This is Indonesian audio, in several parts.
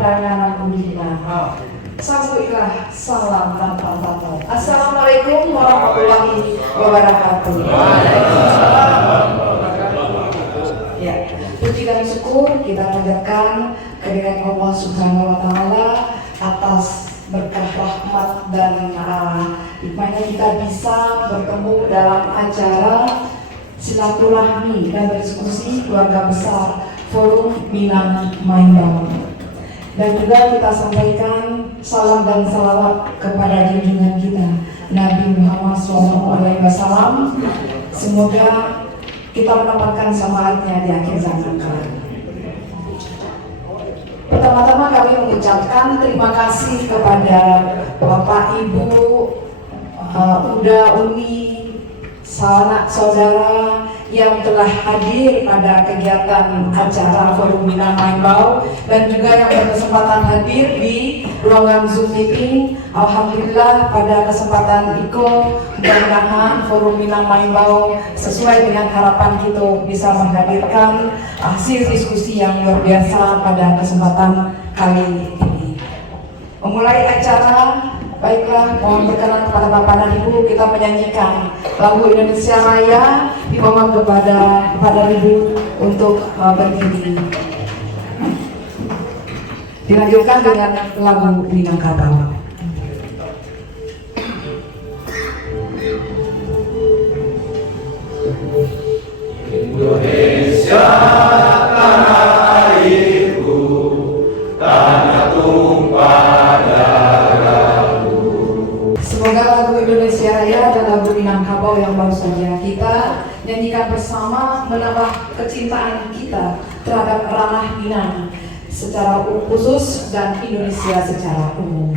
pandangan Udina. Sambutlah salam tanpa batas. Assalamualaikum warahmatullahi wabarakatuh. Ya, puji dan syukur kita panjatkan kehadirat Allah Subhanahu wa Ta'ala atas berkah rahmat dan hikmahnya kita bisa bertemu dalam acara silaturahmi dan berdiskusi keluarga besar Forum Minang Mainbau. Dan juga kita sampaikan salam dan salawat kepada junjungan kita Nabi Muhammad SAW. Semoga kita mendapatkan syafaatnya di akhir zaman kelak. Pertama-tama kami mengucapkan terima kasih kepada Bapak Ibu, Uda, Umi, sanak saudara yang telah hadir pada kegiatan acara Forum Minang Mainbau dan juga yang berkesempatan hadir di ruangan Zoom meeting. Alhamdulillah pada kesempatan Iko mudah-mudahan Forum Minang Mainbau sesuai dengan harapan kita bisa menghadirkan hasil diskusi yang luar biasa pada kesempatan kali ini. Memulai acara, baiklah, mohon berkenan kepada Bapak dan Ibu kita menyanyikan lagu Indonesia Raya. Dimohon kepada Ibu untuk berdiri. Dilanjutkan dengan lagu Minangkabau. Indonesia tanah airku, tanah tumpah darahku. Semoga lagu Indonesia Raya dan lagu Minangkabau yang baru saja kita nyanyikan bersama menambah kecintaan kita terhadap ranah Minang secara khusus dan Indonesia secara umum.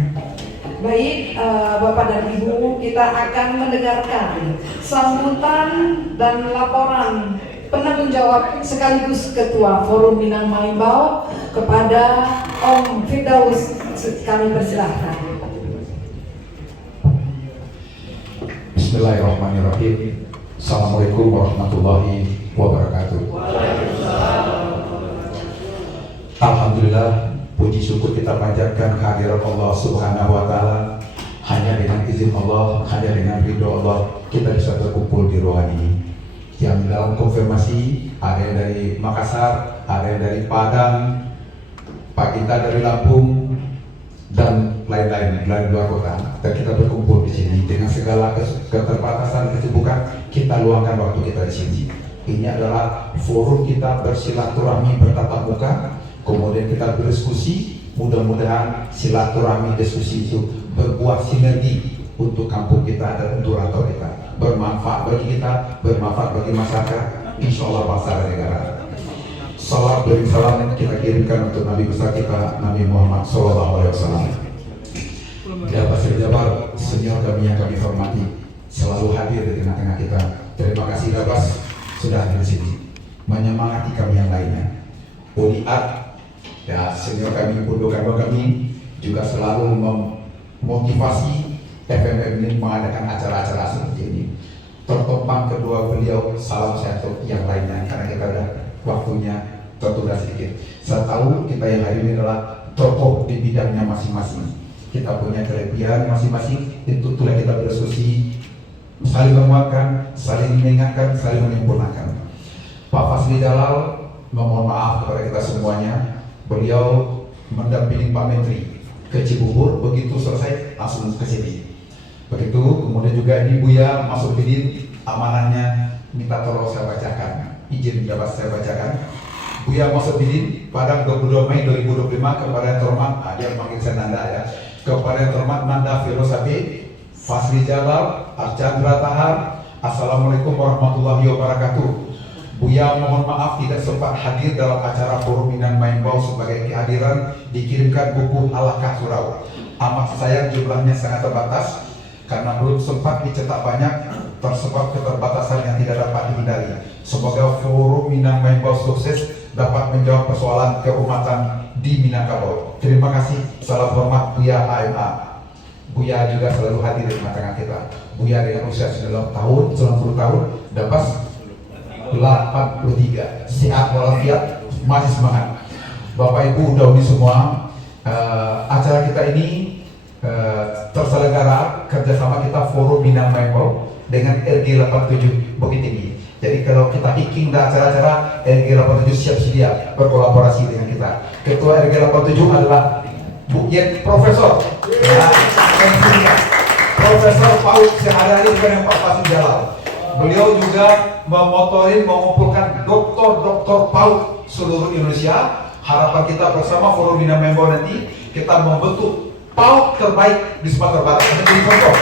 Baik, Bapak dan Ibu, kita akan mendengarkan sambutan dan laporan penanggung jawab sekaligus Ketua Forum Minang Mainbau kepada Om Firdaus. Kami persilahkan. Bismillahirrahmanirrahim. Assalamualaikum warahmatullahi wabarakatuh. Alhamdulillah, puji syukur kita panjatkan kehadiran Allah Subhanahu wa Ta'ala. Hanya dengan izin Allah, hanya dengan ridho Allah, kita bisa terkumpul di ruangan ini. Yang dalam konfirmasi, ada yang dari Makassar, ada yang dari Padang, Pak Gita dari Lampung, dan lain-lain dari luar kota. Dan kita berkumpul di sini dengan segala keterbatasan kesibukan, kita luangkan waktu kita di sini. Ini adalah forum kita bersilaturahmi bertatap muka. Kemudian kita berdiskusi, mudah-mudahan silaturahmi diskusi itu berbuah sinergi untuk kampung kita dan untuk rantau kita, bermanfaat bagi kita, bermanfaat bagi masyarakat, insya Allah bangsa dan negara. Salam dan salam kita kirimkan untuk Nabi besar kita, Nabi Muhammad SAW. Jabat Jabar, senior kami yang kami hormati, selalu hadir di tengah-tengah kita. Terima kasih Dabas sudah hadir di sini, menyemangati kami yang lainnya. Odiat ya, senior kami, pundukan kami juga selalu memotivasi FMM ini mengadakan acara-acara seperti ini. Tertopang kedua beliau, salam sehat untuk yang lainnya karena kita ada waktunya tertunda sedikit. Saya tahu kita yang hari ini adalah tokoh di bidangnya masing-masing. Kita punya kelebihan masing-masing, itu itulah kita berdiskusi, saling menguatkan, saling mengingatkan, saling menyempurnakan. Pak Fasli Dalal memohon maaf kepada kita semuanya. Beliau mendampingi Pak Menteri ke Cibubur, begitu selesai langsung ke sini. Begitu, kemudian juga ini Buya Masuk Bidin, amanahnya minta tolong saya bacakan, izin dapat saya bacakan. Buya Masuk Bidin pada 22 Mei 2025 kepada yang terhormat, dia memanggil saya Nanda ya, kepada yang terhormat Nanda Firosabi, Fasli Jalal, Archandra Tahar. Assalamualaikum warahmatullahi wabarakatuh. Buya mohon maaf tidak sempat hadir dalam acara Forum Minang Mainbau sebagai kehadiran dikirimkan buku Alakah Surau. Amat sayang jumlahnya sangat terbatas karena belum sempat dicetak banyak tersebab keterbatasan yang tidak dapat dihindari. Semoga Forum Minang Mainbau sukses dapat menjawab persoalan keumatan di Minangkabau. Terima kasih. Salam hormat Buya AMA. Buya juga selalu hadir di tengah-tengah kita. Buya dengan usia 90 tahun dapat 83, sehat walafiat, masih semangat. Bapak Ibu Dauni semua, acara kita ini terselenggara kerjasama kita Forum Minang Membau dengan RG 87 Bukit Tinggi. Jadi kalau kita iking acara-acara, RG 87 siap sedia berkolaborasi dengan kita. Ketua RG 87 adalah Profesor Profesor PAUD sehari-hari dengan Pak Fasil Jalal. Beliau juga mengumpulkan doktor-doktor PAUD seluruh Indonesia. Harapan kita bersama Forum Minang Membau nanti kita membentuk PAUD terbaik di Sumatera Barat. Menjadi contoh,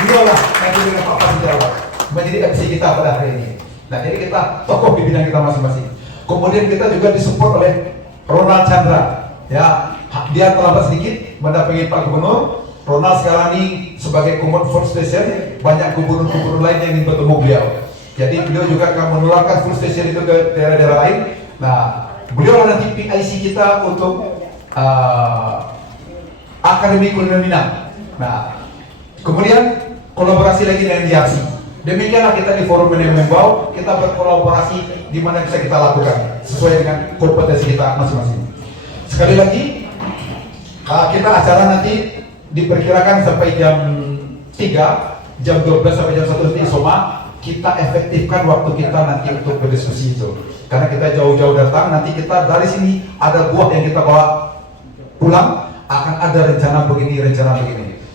beliau lah nanti dengan Pak Fasil Jalal menjadi MC kita pada hari ini. Nah, jadi kita tokoh di bidang kita masing-masing. Kemudian kita juga disupport oleh Ronald Chandra. Ya, dia terlambat sedikit mendampingi Pak Gubernur. Ronald sekarang ini sebagai Kumut Food Station, banyak gubernur-gubernur lain yang ingin bertemu beliau. Jadi beliau juga akan menularkan food station itu ke daerah-daerah lain. Nah, beliau nanti PIC kita untuk Akademi Kuliner Minang. Nah, kemudian kolaborasi lagi dengan DRC. Demikianlah kita di Forum Minang Membau, kita berkolaborasi di mana bisa kita lakukan sesuai dengan kompetensi kita masing-masing. Sekali lagi, kita acara nanti diperkirakan sampai jam 3, jam 12 sampai jam 1 nanti Soma. Kita efektifkan waktu kita nanti untuk berdiskusi itu. Karena kita jauh-jauh datang, nanti kita dari sini ada buah yang kita bawa pulang, akan ada rencana begini.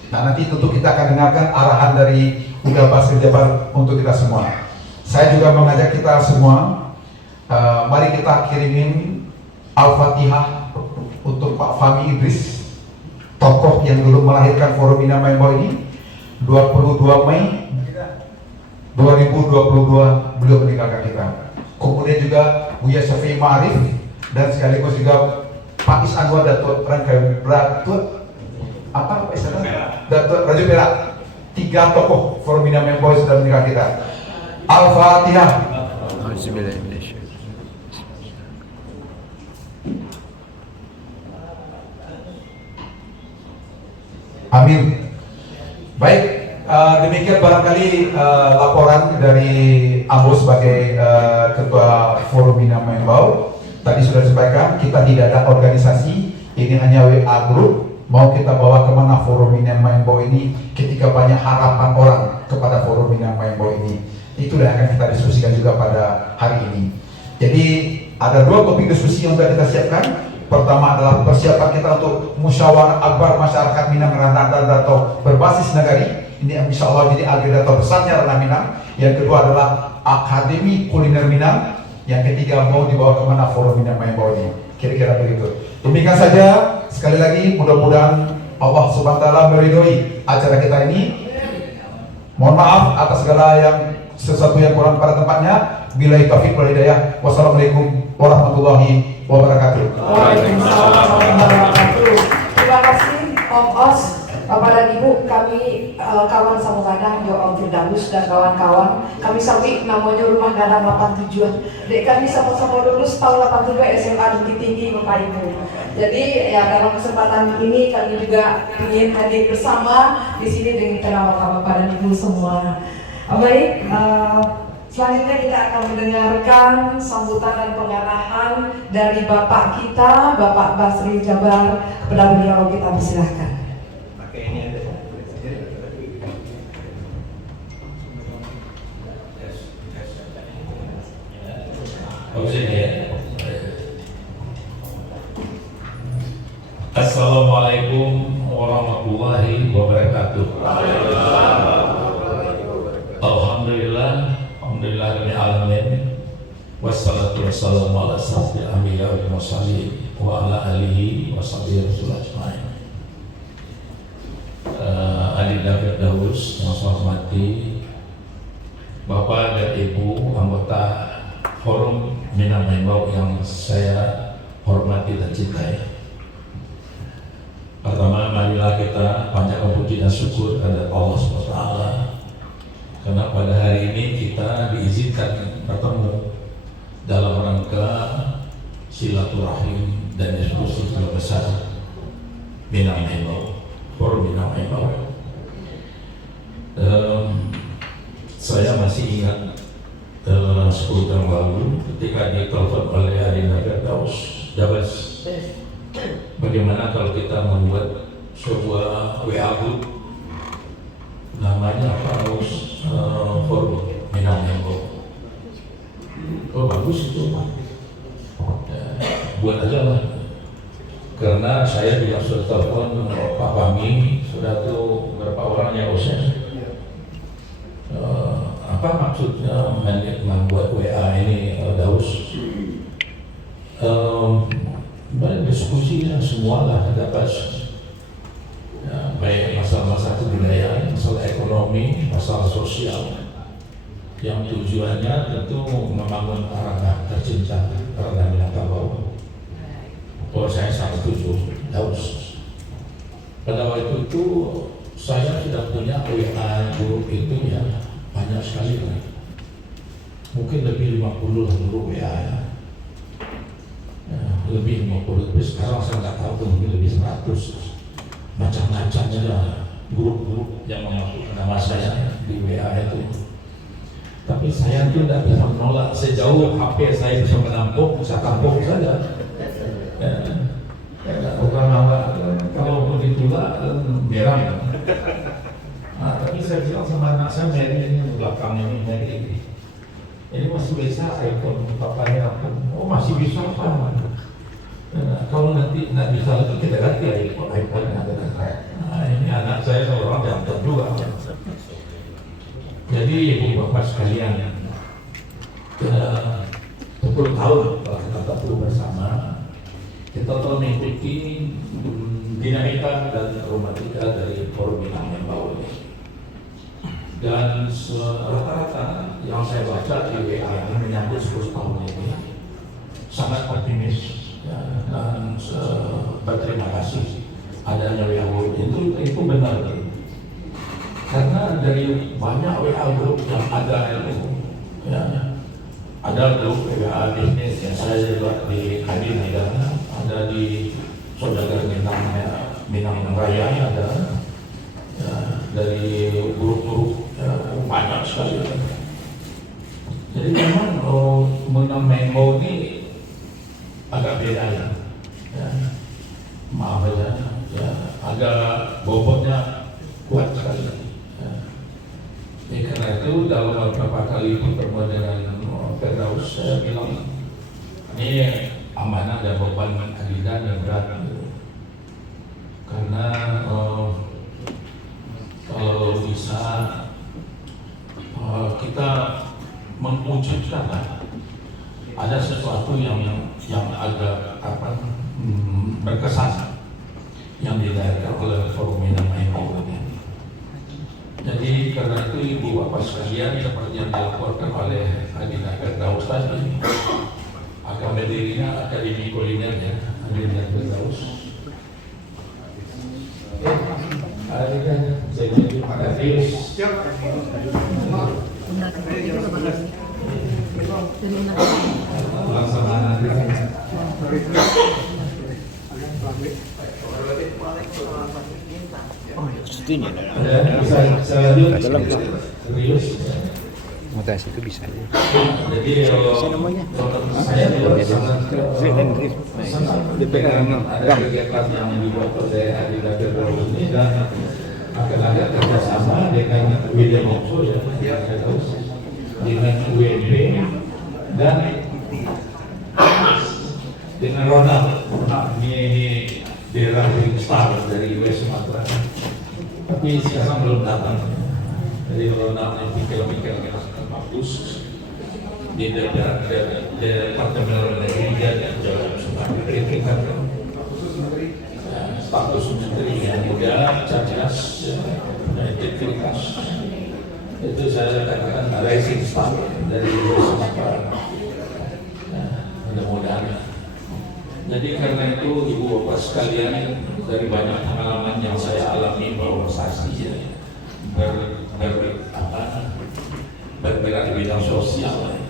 Nah, nanti tentu kita akan dengarkan arahan dari Uda Basri Jabar untuk kita semua. Saya juga mengajak kita semua, mari kita kirimin Al-Fatihah untuk Pak Fahmi Idris, tokoh yang dulu melahirkan Forum Minang Membau ini. 22 Mei 2022 beliau meninggalkan kita. Kemudian juga Buya Syafi'i Ma'arif dan sekaligus juga Pak Is Anwar Datuk Rangkai Datuk Raja Perak. 3 tokoh Forum Minang Membau sudah meninggal kita. Al-Fatihah. Amin. Baik, demikian barangkali laporan dari Ambo sebagai Ketua Forum Minang Membau. Tadi sudah disampaikan, kita tidak ada organisasi, ini hanya WA group. Mau kita bawa kemana Forum Minang Membau ini ketika banyak harapan orang kepada Forum Minang Membau ini. Itulah yang akan kita diskusikan juga pada hari ini. Jadi ada 2 topik diskusi yang sudah kita siapkan. Pertama adalah persiapan kita untuk musyawarah akbar masyarakat Minang Ranah dan Dato berbasis nagari. Ini insya Allah jadi agregator besarnya Ranah Minang. Yang kedua adalah Akademi Kuliner Minang. Yang ketiga mau dibawa kemana Forum Minang Membau ini. Kira-kira begitu. Demikian saja. Sekali lagi mudah-mudahan Allah Subhanahu wa taala meridhoi acara kita ini. Mohon maaf atas segala yang sesuatu yang kurang pada tempatnya. Billahi taufiq wal hidayah. Wassalamualaikum warahmatullahi wabarakatuh. Waalaikumsalam warahmatullahi wabarakatuh. Terima kasih Om Os, Bapak dan Ibu, kami kawan Samu Gadang, Jo Om Firdaus dan kawan-kawan. Kami sawi namanya Rumah Gadang 87. Dek kami sama-sama lulus tahun 82 SMA Bukit Tinggi Bapak Ibu. Jadi ya dalam kesempatan ini kami juga ingin hadir bersama di sini dengan Bapak dan Ibu semua. Baik, selanjutnya kita akan mendengarkan sambutan dan pengarahan dari Bapak kita, Bapak Basri Jabar. Kepada beliau kita persilahkan. Assalamualaikum warahmatullahi wabarakatuh. Alhamdulillah alamin. Wassalatu wassalamu ala asyrofil anbiya wal mursalin wa ala alihi wa sahbihi ajmain. Adinda Firdaus yang saya hormati, Bapak dan Ibu anggota Forum Minang Membau yang saya hormati dan cintai. Pertama, marilah kita panjatkan puji dan syukur kepada Allah SWT karena pada hari ini kita diizinkan bertemu dalam rangka silaturahim dan diskusi besar Minang Membau, Forum Minang Membau. Saya masih ingat 10 tahun lalu ketika ditelepon oleh Adinda Firdaus Dabas bagaimana kalau kita membuat sebuah WA group namanya Paus Forum Minangkabau. Oh bagus itu, ya, buat aja lah. Karena saya juga sudah telepon Pak Fahmi, sudah tuh beberapa orang yang usah. Apa maksudnya membuat WA ini, Daus? Banyak diskusinya semua lah dapat. Ya, baik masalah-masalah kebudayaan, masalah ekonomi, masalah sosial, yang tujuannya tentu membangun Arana tercinta, Arana Minangkabau. Oh, saya sangat setuju, Daus. Pada waktu itu saya sudah punya WA grup itu ya banyak sekali kan. Mungkin lebih 50 lah grup WA ya. Lebih 50, tapi sekarang saya nggak tahu mungkin lebih 100. Macam-macamnya lah grup-grup yang memasukkan nama saya di WA itu. Tapi saya itu tidak bisa menolak, sejauh HP saya bisa menampung, saya tampung saja. Bukan kalau mau ditolak merah. Nah, tapi saya bilang sama anak saya, Mary ini belakang ini, Mary ini masih bisa iPhone, papanya oh masih bisa apa? Kalau nanti nggak bisa lagi kita ganti iPhone yang ada. Nah, ini anak saya seorang jantan juga. Jadi ibu bapak sekalian, 10 tahun telah kita tahu bersama, kita telah mengikuti dinamika dan romantika dari Forum Minangkabau ini. Dan rata-rata yang saya baca di WA ini menyambut 10 tahun ini sangat optimis. Ya, dan berterima kasih adanya WA group itu benar, karena dari banyak WA group yang ada itu ya, ada grup WA bisnis yang saya juga di Kadin ada di Saudagar Minang Raya ada ya, dari grup-grup ya, banyak sekali. Jadi memang Minangkabau ini agak beda ya, maaf ya, agak bobotnya kuat sekali. Karena itu dalam beberapa kali pertemuan dengan Firdaus saya bilang ini amanah dan beban Adinda yang berat karena kalau bisa kita mewujudkan ada sesuatu yang agak berkesan yang dilahirkan oleh Forum Minangkabau ini. Jadi karena itu ibu bapak sekalian, seperti yang dilaporkan oleh Adinda Firdaus tadi, akan berdirinya Akademi Kuliner ya, Adinda Firdaus. Adinda, saya terima kasih. Mutasi itu bisa aja. Jadi namanya saya DPR ada kegiatan yang dibuat oleh Adinda Firdaus ini dan akan ada kerjasama dengan William Mokso ya, dengan UNP dan dengan Ronald. Ini daerah Star dari West Sumatera, tapi sekarang belum datang. Jadi Ronald yang pikir-pikir bagus di Departemen Negeri dan Jalan Sumatera kita status menteri yang muda, cerdas, integritas. Itu saya katakan rising star dari Sumatera. Mudah-mudahan. Jadi karena itu ibu bapak sekalian, dari banyak pengalaman yang saya alami berorganisasi bergerak di bidang sosial.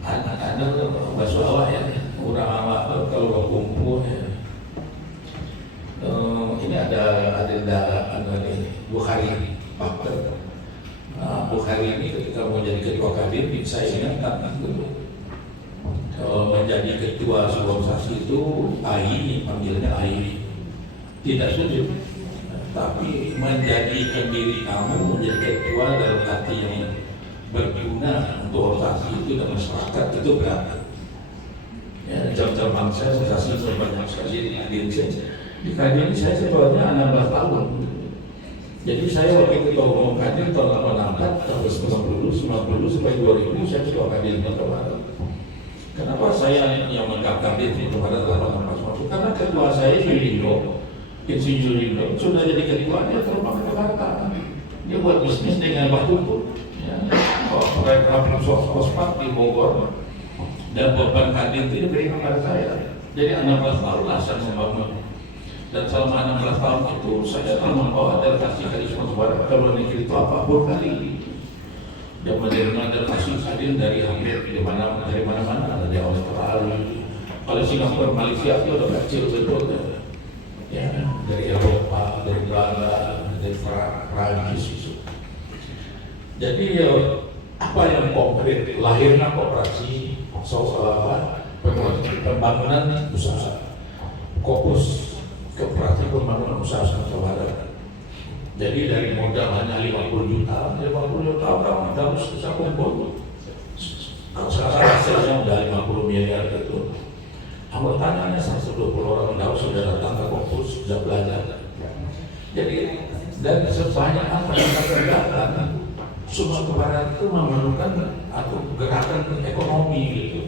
Ada bahasa awak ya, orang awak kalau berkumpul ya. Ini ada nih Bukhari Bakter. Bukhari ini ketika mau jadi ketua Kadin, saya ingatkan dulu menjadi ketua sebuah organisasi itu AI, panggilnya AI, tidak setuju. Tapi menjadikan diri kamu menjadi ketua dalam arti yang berguna untuk organisasi itu dan masyarakat itu berat. Ya, jam-jam saya organisasi banyak sekali di Kadin saya sebetulnya 16 tahun. Jadi saya waktu ketua umum Kadin tahun 84, tahun 90 sampai 2000 saya ketua Kadin Kota Barat. Kenapa saya yang menganggap Kadin Kota Barat 84? Karena ketua saya Yulino, Insinyur Yulino sudah jadi ketua, dia terbang ke Jakarta. Dia buat bisnis dengan batu, ya, proyek fosfat di Bogor, dan beban Kadin itu diberikan kepada saya. Jadi 16 tahun lah saya membangun. Dan selama 16 tahun itu saya telah membawa delegasi Kadin Sumatera Barat ke luar negeri itu apapun kali. Dan menerima delegasi Kadin dari hampir dari mana-mana, ada di Australia, kalau Singapura, Malaysia itu udah kecil betul. Ya, dari Eropa, dari Belanda, dari Prancis itu. Jadi apa yang konkret lahirnya koperasi pembangunan usaha, Koopus Koperasi Pembangunan Usaha Sumatera Barat. Jadi dari modal hanya 50 juta kamu harus bisa kumpul. Sekarang hasilnya udah 50 miliar itu. Anggotanya hanya 120 orang, sudah datang ke Koopus, sudah belajar. Jadi dan sebanyak apa yang kita kerjakan, Sumatera Barat itu memerlukan atau gerakan ekonomi gitu.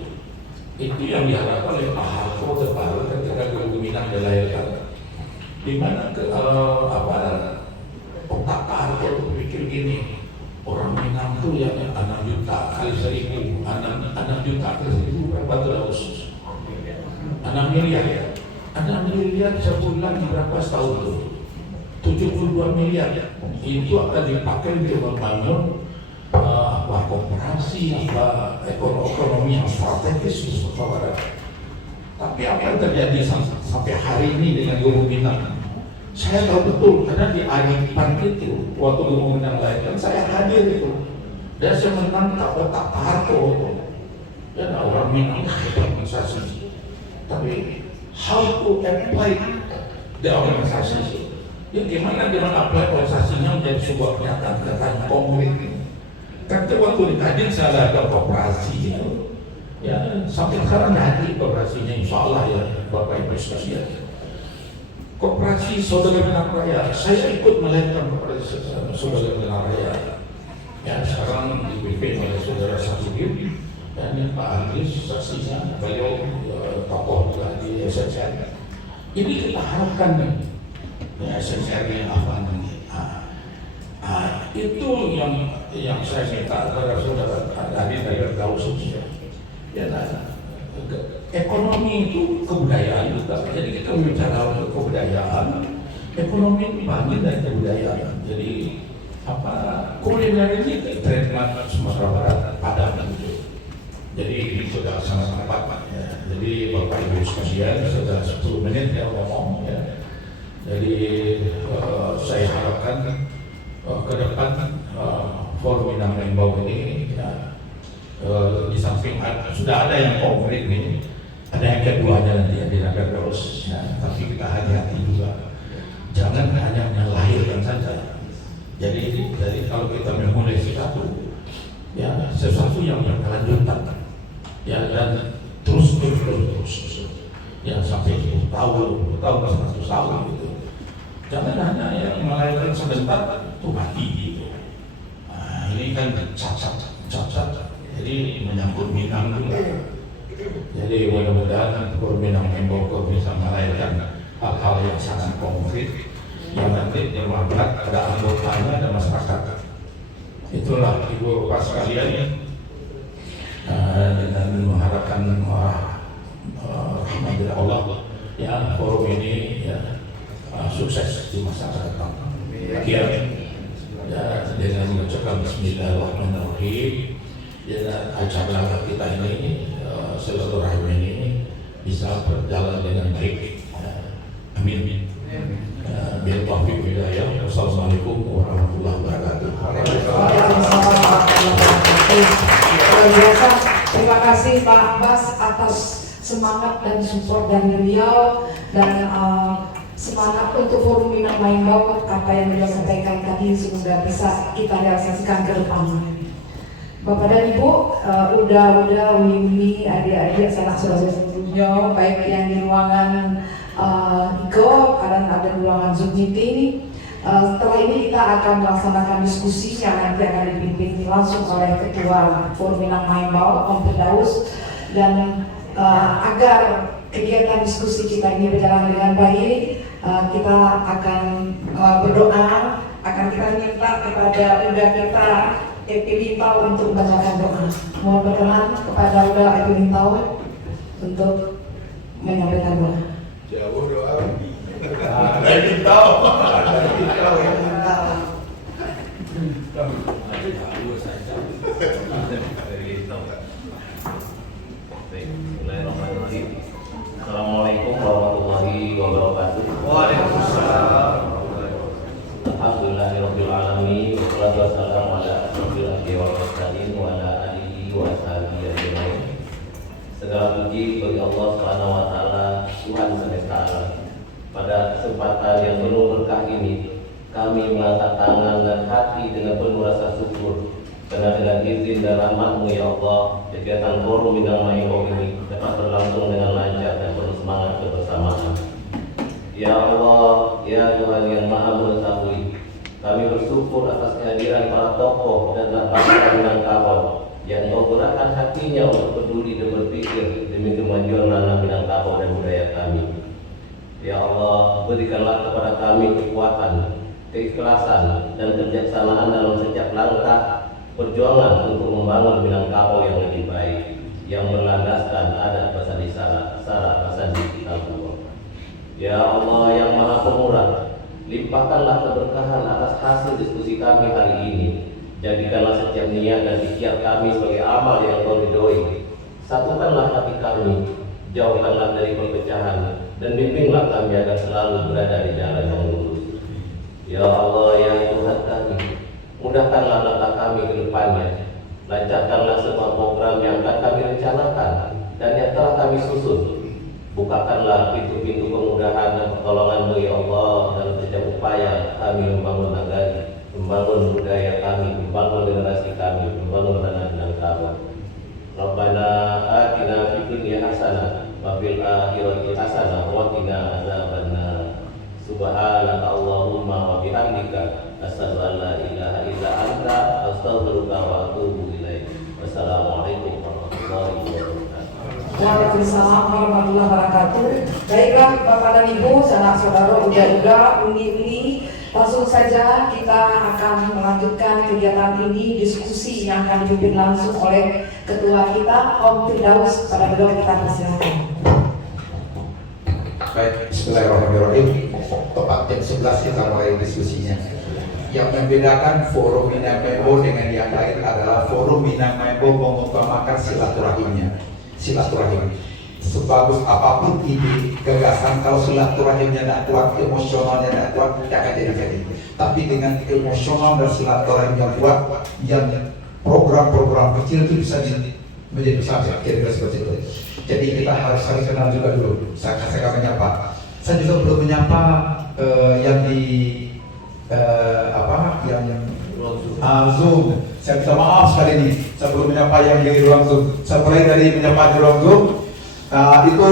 Itu yang diharapkan oleh Pak Harto terbaru ketika kepemimpinan dilahirkan. Di mana otak Pak Harto itu berpikir gini, orang Minang itu yang 6 juta kali 1000, 6 juta kali 1000 berapa tuh? 6 miliar ya. 6 miliar sebulan berapa setahun tuh? 72 miliar. Itu akan dipakai untuk membangun koperasi, ekonomi yang strategis di Sumatera Barat. Tapi apa yang terjadi sampai hari ini dengan Guru Minang? Saya tahu betul karena di Aripan itu waktu Guru Minang lahirkan saya hadir itu. Dan saya menangkap otak Pak Harto. Dan orang Minang hebat organisasi. Tapi how to apply the organisasi? Ya gimana dia apply organisasinya menjadi sebuah kenyataan konkret? Karena waktu di Kadin saya ada koperasi itu, ya sampai sekarang nanti koperasinya insya Allah ya Bapak Ibu sekalian. Koperasi Saudara Minang Raya, saya ikut melahirkan koperasi Saudara Minang Raya. Ya sekarang dipimpin oleh Saudara Safudin. Dan ini Pak Agris saksinya, beliau tokoh juga di SNCR. Ini kita harapkan nih, ya SNCR yang apa nih? Itu yang saya minta kepada saudara tadi dari Gausus ya. Ya, ekonomi itu kebudayaan juga. Jadi kita bicara kebudayaan, ekonomi itu bagian dari kebudayaan. Jadi kuliner ini trademark Sumatera Barat Padang gitu. Jadi ini sudah sangat tepat ya. Jadi Bapak Ibu sekalian sudah 10 menit ya ngomong ya. Jadi saya harapkan ke depan forum Minang Lembau ini ya, di samping sudah ada yang konkret ini, ada yang keduanya nanti yang dilakukan terus. Ya, tapi kita hati-hati juga, jangan hanya melahirkan saja. Jadi kalau kita memulai sesuatu, ya sesuatu yang berkelanjutan. Ya dan terus ya sampai 10 tahun 100 tahun gitu. Jangan hanya yang melahirkan sebentar itu mati gitu. Nah, ini kan cacat. Jadi menyangkut Minang juga. Jadi mudah-mudahan Minang Lembau bisa melahirkan hal-hal yang sangat konkret yang nanti bermanfaat pada anggotanya dan masyarakat. Itulah Ibu Bapak sekalian. Dengan mengharapkan rahmat dari Allah ya forum ini ya sukses di masa datang. Ya dengan mengucapkan Bismillahirrahmanirrahim ya acara kita ini silaturahim ini bisa berjalan dengan baik. Amin. Bil taufiq hidayah. Wassalamualaikum warahmatullahi wabarakatuh. Luar biasa. Terima kasih Pak Abbas atas semangat dan support dari beliau, dan semangat untuk forum Minang Maimbau. Apa yang beliau sampaikan tadi semoga bisa kita realisasikan ke depan. Bapak dan Ibu, Uda, Umi, adik-adik, sanak saudara seluruhnya, baik yang di ruangan Iko, kadang ada di ruangan Zoom meeting. Setelah ini kita akan melaksanakan diskusi yang nanti akan dipimpin langsung oleh Ketua Forum Minang Maimbau, Om Firdaus, dan agar kegiatan diskusi kita ini berjalan dengan baik, kita akan berdoa, akan kita minta kepada Uda kita Epilintau untuk membacakan doa. Mohon berkenan kepada Uda Epilintau untuk menyampaikan doa. Jauh doa dari tahu. Assalamualaikum warahmatullahi wabarakatuh. Waalaikumsalam. Alhamdulillahirabbil alamin. Wassalatu wassalamu ala asyrofil anbiya'i wal mursalin wa ala alihi wa sahbihi ajmain. Segala puji bagi Allah Subhanahu wa taala, Tuhan semesta alam. Pada kesempatan yang penuh berkah ini, kami mengangkat tangan dan hati dengan penuh rasa syukur karena dengan izin dan rahmat-Mu ya Allah, kegiatan forum Minang Maimbau ini dapat berlangsung dengan lancar dan penuh semangat kebersamaan. Ya Allah, ya Tuhan yang Maha Mengetahui, kami bersyukur atas kehadiran para tokoh dan bangsa Minangkabau yang menggerakkan hatinya untuk peduli dan berpikir demi kemajuan tanah Minangkabau dan budaya kami. Ya Allah, berikanlah kepada kami kekuatan, keikhlasan, dan kebijaksanaan dalam setiap langkah perjuangan untuk membangun Minangkabau yang lebih baik, yang berlandaskan adat basa di syarat basa di Kitabullah. Ya Allah yang Maha Pemurah, limpahkanlah keberkahan atas hasil diskusi kami hari ini. Jadikanlah setiap niat dan ikhtiar kami sebagai amal yang Kau ridhoi. Satukanlah hati kami, jauhkanlah dari perpecahan, dan bimbinglah kami agar selalu berada di jalan yang lurus. Ya Allah ya Tuhan kami, mudahkanlah langkah kami ke depannya. Lancarkanlah semua program yang akan kami rencanakan dan yang telah kami susun. Bukakanlah pintu-pintu kemudahan dan pertolongan-Mu ya Allah dalam setiap upaya kami membangun negara, membangun budaya kami, membangun generasi kami, membangun tanah Minangkabau. Rabbana atina fid dunya hasanah wa fil akhirati hasanah wa qina adzabannar. Subhanaka Allahumma wa bihamdika asyhadu an la ilaha illa anta astaghfiruka wa atubu ilaik. Wassalamualaikum warahmatullahi wabarakatuh. Waalaikumsalam warahmatullahi wabarakatuh. Baiklah Bapak dan Ibu, sanak saudara, Uda, Umi, langsung saja kita akan melanjutkan kegiatan ini, diskusi yang akan dipimpin langsung oleh Ketua kita, Om Firdaus. Pada beliau kita persilakan. Baik, bismillahirrahmanirrahim. Tepat jam 11 kita mulai diskusinya. Yang membedakan forum Minang Maimbau dengan yang lain adalah forum Minang Maimbau mengutamakan silaturahimnya. Silaturahim, sebagus apapun ide, gagasan, kalau silaturahimnya tidak kuat, emosionalnya tidak kuat, tidak akan jadi. Tapi dengan emosional dan silaturahim yang kuat, yang program-program kecil itu bisa menjadi besar, kira-kira seperti itu. Jadi kita harus saling kenal juga dulu. Saya akan menyapa. Saya juga belum menyapa yang di Zoom. Saya minta maaf sekali ini, saya belum menyapa yang di ruang Zoom. Saya mulai dari menyapa di ruang Zoom. Itu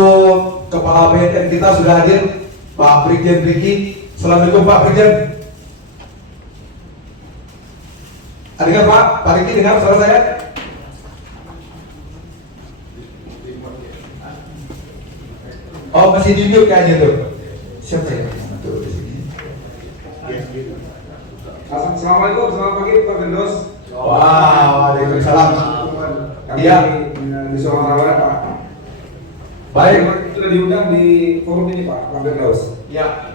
Kepala BNN kita sudah hadir, Pak Brigjen Briki. Assalamualaikum Pak Brigjen. Dengar Pak Riki, dengar suara saya? Oh masih di mute kayaknya tuh. Siapa ya? Tuh di sini. Assalamualaikum, selamat pagi Pak Firdaus. Waalaikumsalam. Kami Iya. di Sumatera Pak. Baik. Sudah diundang di forum ini Pak Firdaus. Ya.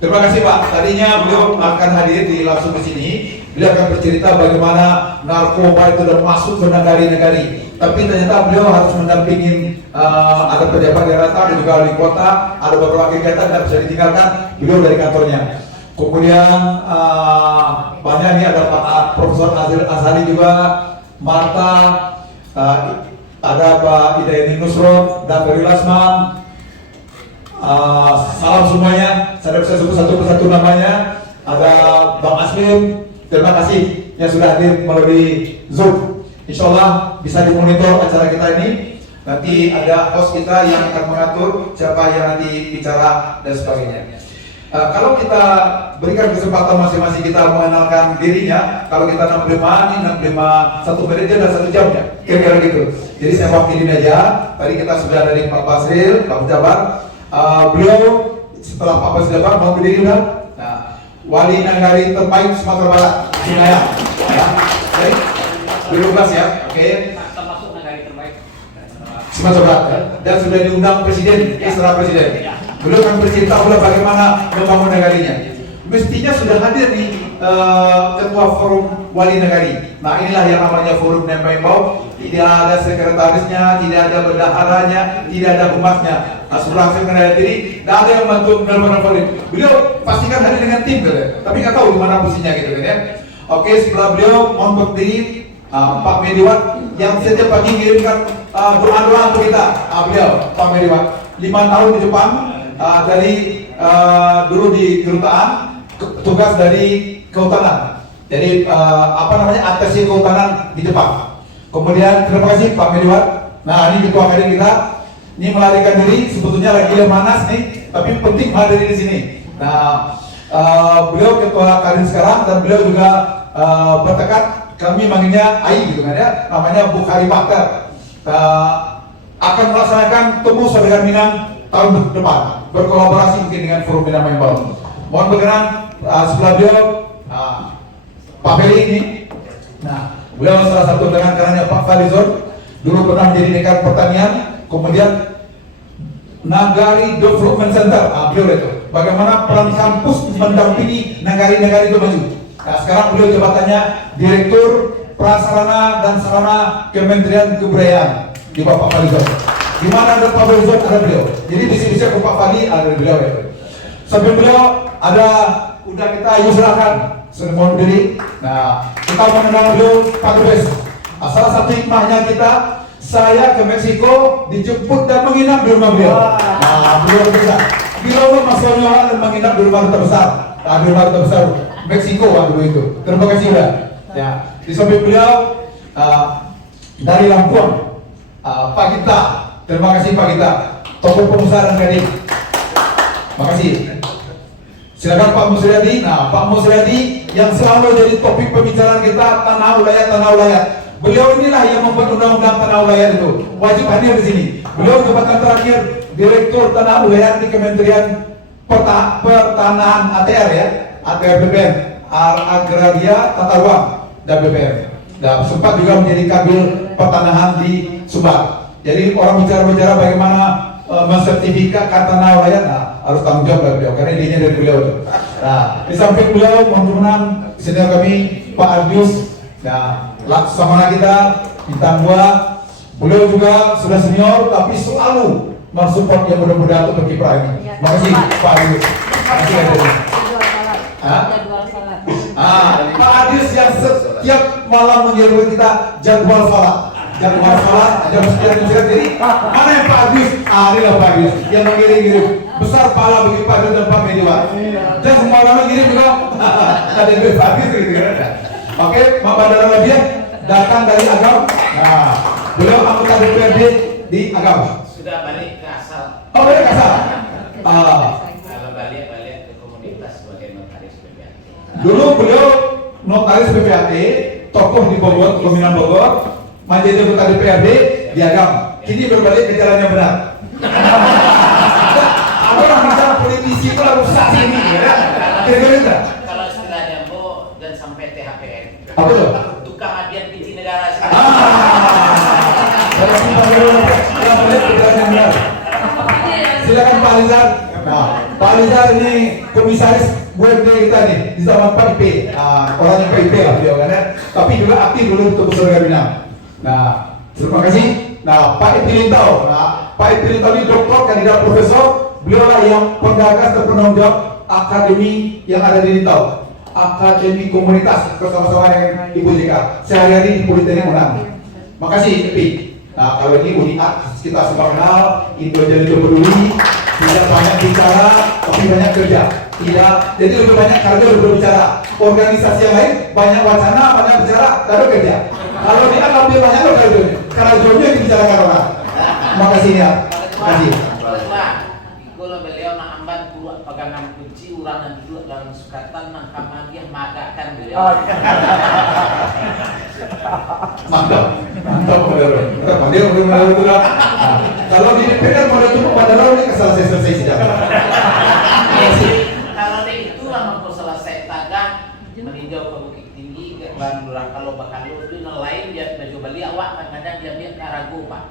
Terima kasih Pak. Tadinya beliau akan hadir di langsung di sini. Beliau akan bercerita bagaimana narkoba itu sudah masuk ke negari-negari. Tapi ternyata beliau harus mendampingi ada pejabat yang datang, juga wali kota, ada beberapa kegiatan yang bisa ditinggalkan. Beliau dari kantornya. Kemudian banyak ini ada Pak Profesor Azhari juga, Marta, ada Pak Hidayani Nusron, Dr. Lasman. Salam semuanya, saya bisa sebut satu persatu namanya. Ada Bang Aslim, terima kasih yang sudah hadir melalui Zoom. Insya Allah bisa dimonitor acara kita ini. Nanti ada host kita yang akan mengatur siapa yang nanti bicara dan sebagainya. Kalau kita berikan kesempatan masing-masing kita mengenalkan dirinya, kalau kita 65 ini 65 1 menit dan 1 jam ya, kira-kira gitu. Jadi saya wakilin aja. Tadi kita sudah dari Pak Basril, Pak Pejabat. Beliau setelah Pak Basril mau berdiri udah. Nah, Wali Nagari terbaik Sumatera Barat, Sinaya. Ya, oke. 12 ya, oke. Termasuk Nagari terbaik Sumatera Barat ya. Dan sudah diundang Presiden, setelah Presiden. Beliau kan presiden tahu bagaimana membangun negarinya. Mestinya sudah hadir nih ketua forum wali negari. Nah inilah yang namanya forum Nembaimbau. Tidak ada sekretarisnya, tidak ada bendaharanya, tidak ada humasnya. Nah sebelah saya diri, tidak ada yang bantu menelpon. Beliau pastikan hadir dengan tim gitu. Tapi nggak tahu di mana posisinya gitu kan ya. Oke, setelah beliau mohon berdiri Pak Mediwat yang setiap pagi kirimkan doa-doa untuk kita. Beliau Pak Mediwat 5 tahun di Jepang. Dari dulu di kedutaan, tugas dari kehutanan. Jadi atasi kehutanan di Jepang. Kemudian terima kasih Pak Mediwat. Nah ini ketua kadin kita. Ini melarikan diri, sebetulnya lagi panas nih, tapi penting hadir di sini. Nah beliau ketua kadin sekarang dan beliau juga bertekad. Kami manggilnya AI gitu kan ya, namanya Bukhari Bakter. Akan melaksanakan temu saudara Minang tahun depan, berkolaborasi mungkin dengan forum Nembaimbau. Mohon berkenan sebelah beliau Pak Feli ini. Nah, beliau salah satu dengan kanannya Pak Falizon, dulu pernah menjadi dekan pertanian, kemudian Nagari Development Center. Beliau itu bagaimana peran kampus mendampingi nagari-nagari itu maju. Nah, sekarang beliau jabatannya Direktur Prasarana dan Sarana Kementerian Kebudayaan di Bapak Falizon. Di mana ada Pak Falizon ada beliau. Jadi di sini saya ke Pak Fali ada beliau ya. Sambil beliau ada udah kita silakan sudah mohon berdiri. Nah kita mengenal beliau Pak Dubes. Salah satu hikmahnya kita, saya ke Meksiko dijemput dan menginap di rumah beliau. Nah beliau bisa. Beliau masuknya dan menginap di rumah duta besar. Di rumah duta besar Meksiko dulu itu. Terima kasih udah. Ya di samping beliau dari Lampung Pak Gita. Terima kasih Pak Gita, tokoh pengusaha dan kadin. Makasih. Silakan Pak Musriyadi. Nah, Pak Musriyadi yang selalu jadi topik pembicaraan kita tanah wilayah. Beliau inilah yang membuat undang-undang tanah wilayah itu. Wajib hadir di sini. Beliau jabatan terakhir Direktur Tanah Wilayah di Kementerian Pertanahan ATR ya, ATR BPN, Agraria Tata Ruang dan BPN. Dan sempat juga menjadi Kabid Pertanahan di Sumbar. Jadi orang bicara bagaimana mensertifikatkan tanah wilayah, nah harus tanggung jawab dari beliau karena idenya dari beliau. Nah di samping beliau mohon senior kami Pak Ardius, nah laksamana kita bintang 2. Beliau juga sudah senior tapi selalu mensupport yang muda-muda untuk berkiprah ini. Makasih Pak Ardius. Makasih. Pak Ardius yang setiap malam menjadi kita jadwal salat. Jadwal salat, jam sekian. Jadi mana yang Pak Ardius? Inilah Pak Ardius yang mengirim besar pala bagi Pak Ardius dan Pak Mediwat. Dan semua orang mengirim dong. Ada yang Pak Ardius gitu. Oke, Pak Bandara Labiah datang dari Agam. Nah, beliau anggota DPRD di Agam. sudah balik ke asal. Oh, balik ke asal. Kalau balik ke komunitas sebagai notaris PPAT. Dulu beliau notaris PPAT, tokoh di Bogor, Kominang Bogor. Menjadi anggota DPRD di Agam. Kini berbalik ke jalan yang benar. Apa orang bicara politisi itu harus rusak ini, ya? Kira-kira itu. Kalau istilah Jambo dan sampai THPN. Apa itu? Tukang hadiah pinci negara. Silakan Pak Alizar. Nah, Pak Alizar ini komisaris BUMD kita nih di zaman Pak IP. Orangnya Pak IP lah beliau kan ya. Tapi juga aktif dulu untuk Surga Minang. Nah, terima kasih. Nah, Pak Ipin Lintau. Nah, Pak Ipin Lintau ini doktor, kandidat profesor. Beliau lah yang penggagas dan penanggung jawab akademi yang ada di Lintau. Akademi Komunitas bersama-sama dengan Ibu Jika. Sehari-hari di Politeknik Unang. Makasih, Ipi. Nah, kalau ini UNIAT kita semua kenal, Indonesia itu peduli, tidak banyak bicara, tapi banyak kerja. Tidak, jadi lebih banyak karya, lebih berbicara. Organisasi yang lain banyak wacana, banyak bicara, tapi kerja. Kalau dia lebih banyak loh karena jodohnya yang dibicarakan orang. Makasih ya. Makasih. Kalau beliau nak amban puluh pegangan kunci urangan dulu dalam sukatan nak kamadiah madakan beliau. Mantap, mantap model. Dia udah model itu lah. Kalau di DPR model itu pada lalu ini selesai sidang. Kalau itu lama kau selesai tagah meninjau ke Bukit Tinggi ke Bandung kalau bakal lu itu lain dia baju beli awak kadang-kadang dia biar karagu pak.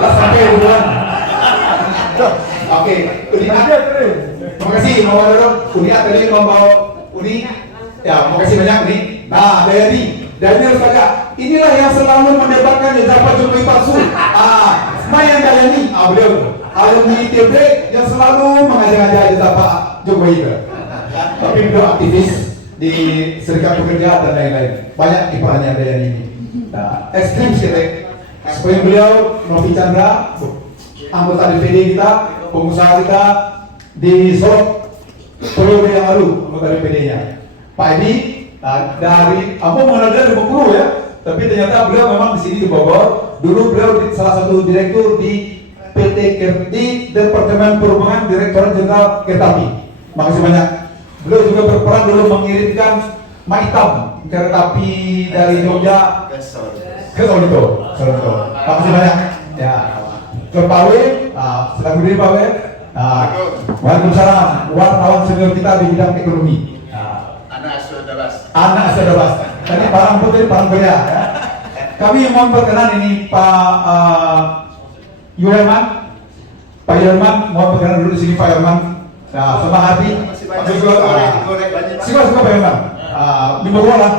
Sampai bulan. Oke, terima kasih Mama Dorong. Unia tadi membawa Uni. Ya, terima kasih banyak Uni. Nah, Daniel Saga. Inilah yang selalu mendebarkan Pak Jokowi palsu. Mayan Dayani. Beliau alumni TB yang selalu mengajak-ajak Pak Jokowi. Tapi beliau aktivis di Serikat Pekerja dan lain-lain. Banyak kiprahnya Dayani ini. Nah, ekstrim sekali. Supaya beliau Novi Chandra, anggota DPD kita, pengusaha kita di Sorong periode yang lalu, anggota DPD-nya. Pak Edi dari, aku mengenal dia dari Bengkulu ya, tapi ternyata beliau memang di sini di Bogor. Dulu beliau salah satu direktur di PT di Departemen Perhubungan Direktorat Jenderal Kereta Api. Makasih banyak. Beliau juga berperan dulu mengirimkan Maitam kereta api dari Jogja ke Solo. Makasih banyak. Ya. Ke Pak W, sedang berdiri Pak W. Waalaikumsalam. Wartawan senior kita di bidang ekonomi. Anak saudara. Tadi barang putih, barang belia. Ya. Kami mohon perkenan ini Pak Yurman. Pak Yurman, mohon perkenan dulu di sini Pak Yurman. Nah, sama hati. Siapa Pak Yurman? Di bawah lah.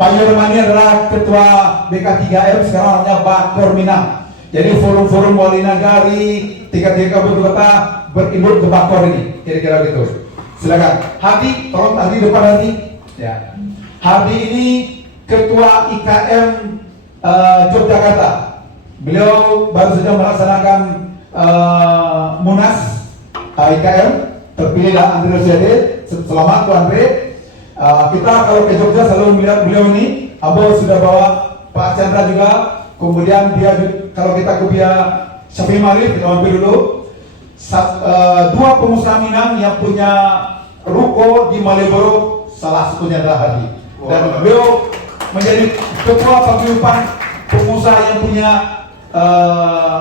Pak Yurman ini adalah ketua BK3M, sekarang namanya Bakor Minang. Jadi forum-forum wali nagari, tingkat-tingkat kabupaten kota berinduk ke Bakor ini, kira-kira gitu. Silakan. Hadi, tolong Hadi depan Hadi. Ya. Hadi ini ketua IKM Yogyakarta. Beliau baru saja melaksanakan Munas IKM, terpilihlah Andre Rosiade. Selamat Tuan Andre. Kita kalau ke Jogja selalu melihat beliau ini. Abo sudah bawa Pak Chandra juga. Kemudian dia kalau kita ke Bia Syafi'i Ma'arif, kita mampir dulu. Dua pengusaha Minang yang punya ruko di Malioboro, salah satunya adalah Hadi. Dan beliau menjadi ketua paguyuban pengusaha yang punya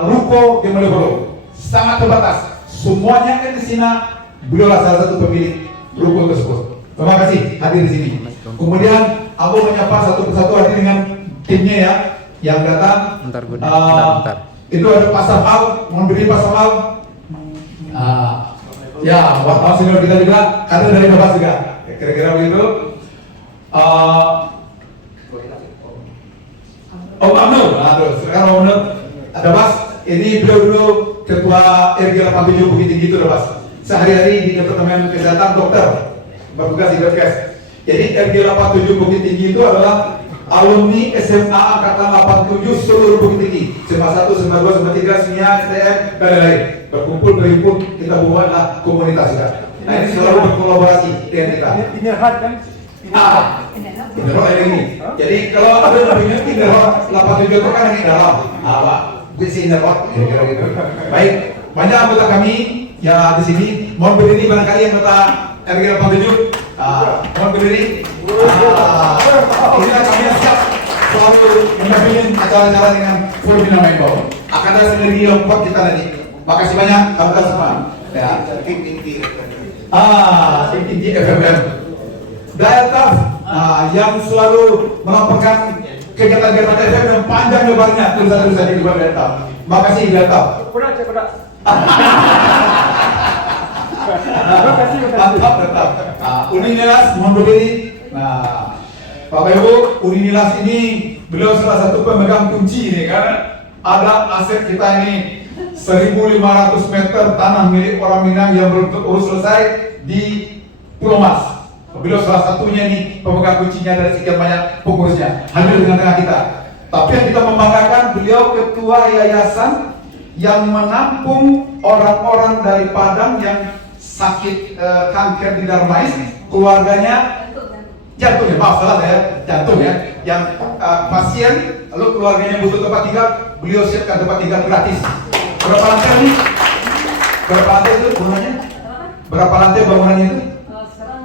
ruko di Malioboro. Sangat terbatas. Semuanya di sini, beliau salah satu pemilik ruko tersebut. Terima kasih hadir di sini. Kemudian aku menyapa satu persatu hadir dengan timnya ya yang datang. Bentar. Itu ada Pak Safal, mohon berdiri Pak Safal. Ya, wartawan senior kita juga, ada dari Bapak juga. Kira-kira begitu. Om Amnur, sekarang Om Amnur. Ada Mas, ini beliau dulu ketua RG 87 Bukit Tinggi itu ada Mas. Sehari-hari di Departemen Kesehatan Dokter bertugas di Depkes. Jadi RG 87 Bukit Tinggi itu adalah alumni SMA Angkatan 87 seluruh Bukit Tinggi. SMA 1, SMA 2, SMA 3, SMIA, STM, dan lain-lain. Berkumpul, berhimpun, kita buatlah komunitas kita. Nah ini selalu berkolaborasi dengan kita. Ini hard kan? Inderhot ini. Jadi kalau ada lebihnya Inderhot 87 itu kan ini dalam. Pak, bisi Inderhot, kira-kira gitu. Baik, banyak anggota kami ya di sini. Mohon berdiri barangkali anggota RG 87. Mohon berdiri. Inilah kami yang siap selalu mendampingin acara-acara dengan full bina main bawah. Akan ada sinergi yang kuat kita nanti. Makasih banyak anggota semua. Ya. Tim inti FMM. Dayataf yang selalu melaporkan kegiatan-kegiatan FM yang panjang lebarnya tulisan-tulisan di luar Dayataf. Makasih Dayataf. Mantap Dayataf. Uninilas mohon berdiri. Nah, Bapak Ibu, Uninilas ini beliau salah satu pemegang kunci ini karena ada aset kita ini 1.500 meter tanah milik orang Minang yang belum terurus selesai di Pulau Mas. Beliau salah satunya nih pemegang kuncinya dari sekian banyak pengurusnya hadir di tengah kita. Tapi yang kita membanggakan, beliau ketua yayasan yang menampung orang-orang dari Padang yang sakit kanker di Darmais, keluarganya jantung ya, maaf salah saya, jantung ya, yang pasien, lalu keluarganya butuh tempat tinggal, beliau siapkan tempat tinggal gratis. Berapa lantai nih? Berapa lantai itu bangunannya? Berapa lantai bangunannya itu? Sekarang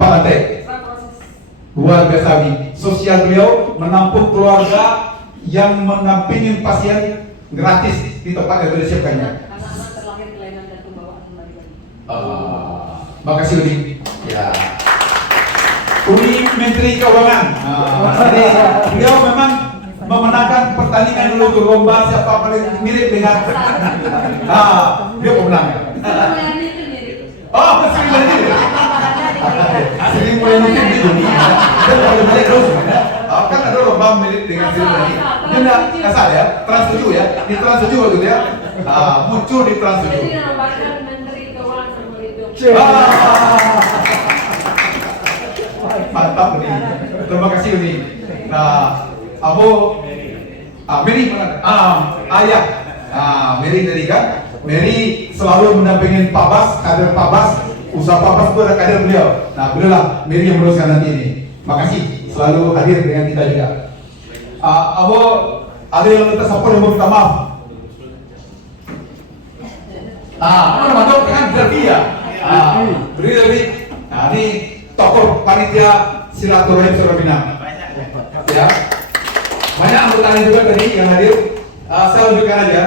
4 lantai. Luar biasa nih. Sosial beliau menampung keluarga yang menampingin pasien gratis di tempat yang sudah disiapkannya. anak-anak terlahir kelainan jantung bawaan kembali. Makasih Udi. Ya. Udi Menteri Keuangan. Jadi beliau memang memenangkan pertandingan dulu berlomba siapa paling mirip dengan. Dia pemenang. Oh, Sri Mulyani. Sri Mulyani di dunia. Dan kalau balik terus, kan ada lomba mirip dengan Sri Mulyani. Dia nggak salah ya, Trans 7 ya, di Trans 7 waktu dia muncul di Trans 7. Jadi dinamakan Menteri Keuangan seperti itu. Mantap nih, terima kasih nih. Nah, Mary mana? Ayah, Mary tadi kan. Mary selalu mendampingin Pak Bas, kader Pak Bas. Usaha Pak Bas itu ada kader beliau. Nah, beliau lah Mary yang meneruskan nanti ini. Makasih selalu hadir dengan kita juga. Ada yang minta support yang minta maaf. Mantap kan Derby ya. Derby. Nah, ini tokoh panitia silaturahim Surabaya. Ya. Banyak anggota juga tadi yang hadir. Saya lanjutkan aja.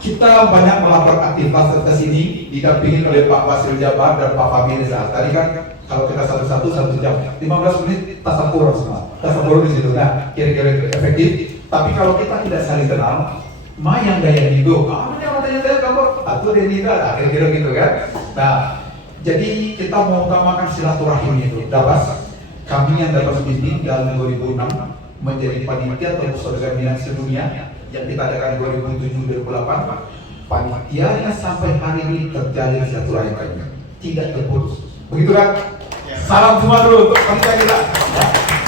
Kita banyak melakukan aktivitas ini didampingi oleh Pak Basril Jabar dan Pak Fahmi Rizal. Tadi kan kalau kita satu-satu 1 jam, 15 menit tasapur semua. Tasapur di situ. Nah, kira-kira itu efektif. Tapi kalau kita tidak saling kenal, yang gaya hidup. Ini orang tanya-tanya kamu, atau dia nikah, kira-kira gitu kan. Nah, jadi kita mau utamakan silaturahim itu. Dapat kami yang dapat bimbing dalam 2006 menjadi panitia terus organisasi sedunia yang kita adakan 2007-2008. Panitianya sampai hari ini terjalin silaturahim kami, tidak terputus. Begitu kan? Salam semua dulu untuk panitia kita.